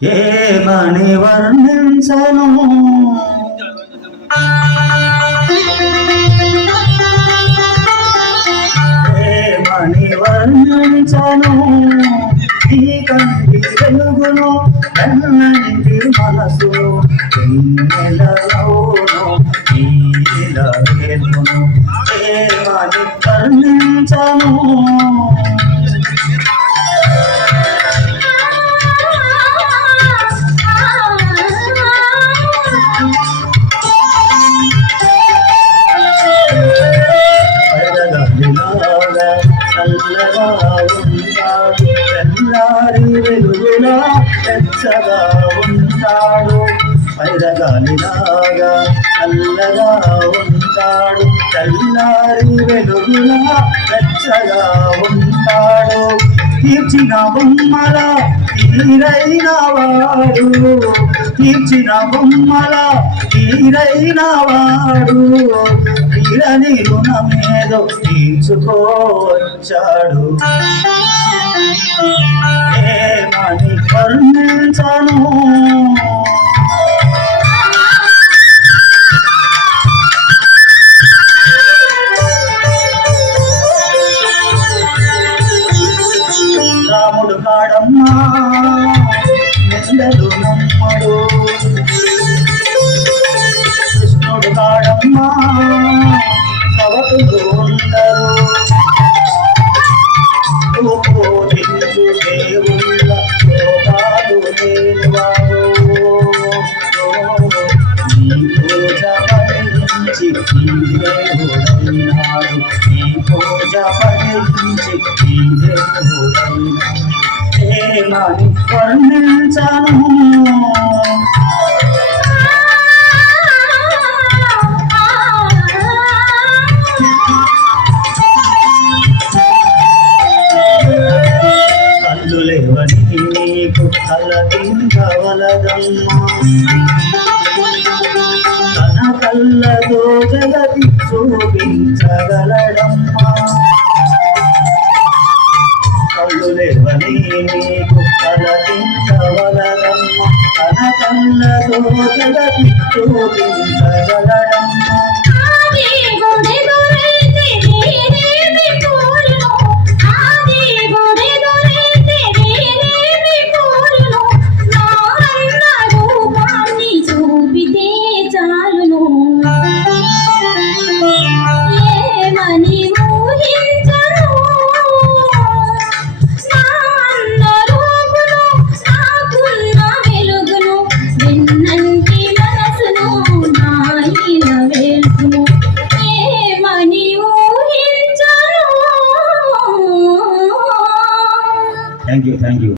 ఏమని వర్ణించను ఏమని వర్ణించను ఈ కంటి వెలుగును కన్నంటి మనసును వెన్నెలలోను నీల వేలును ఏమని వర్ణించను చల్లగా ఉంటాడు తెల్లారి వెలుగులా వెచ్చగా ఉంటాడు పైరగాలిలాగా చల్లగా ఉంటాడు తెల్లారి వెలుగులా వెచ్చగా ఉంటాడు తీర్చిన బొమ్మల తీరైన వాడు తీర్చిన బొమ్మల తీరైన వాడు తీరని రుణమేదో తీర్చుకోవచ్చాడు ఏమని వర్ణించను రాముడు కాడమ్మా నెందలు నమ్మడు కృష్ణుడు కాడమ్మా సవతులు ఉండరు పూజించు దేవుళ్ళ లోకాలు లేనివారు నీ పూజ ఫలించి నీ దేవుడైనాడు నీ పూజ ఫలించి నీ దేవుడైనాడు ఏమని వర్ణించను లేవని నీకు కలదించవలదమ్మా తన కళ్ళతో జగతి చూపించగలడమ్మా కళ్ళు లేవని నీకు కలదించవలదమ్మా తన కళ్ళతో జగతి చూపించగలడమ్మా Thank you.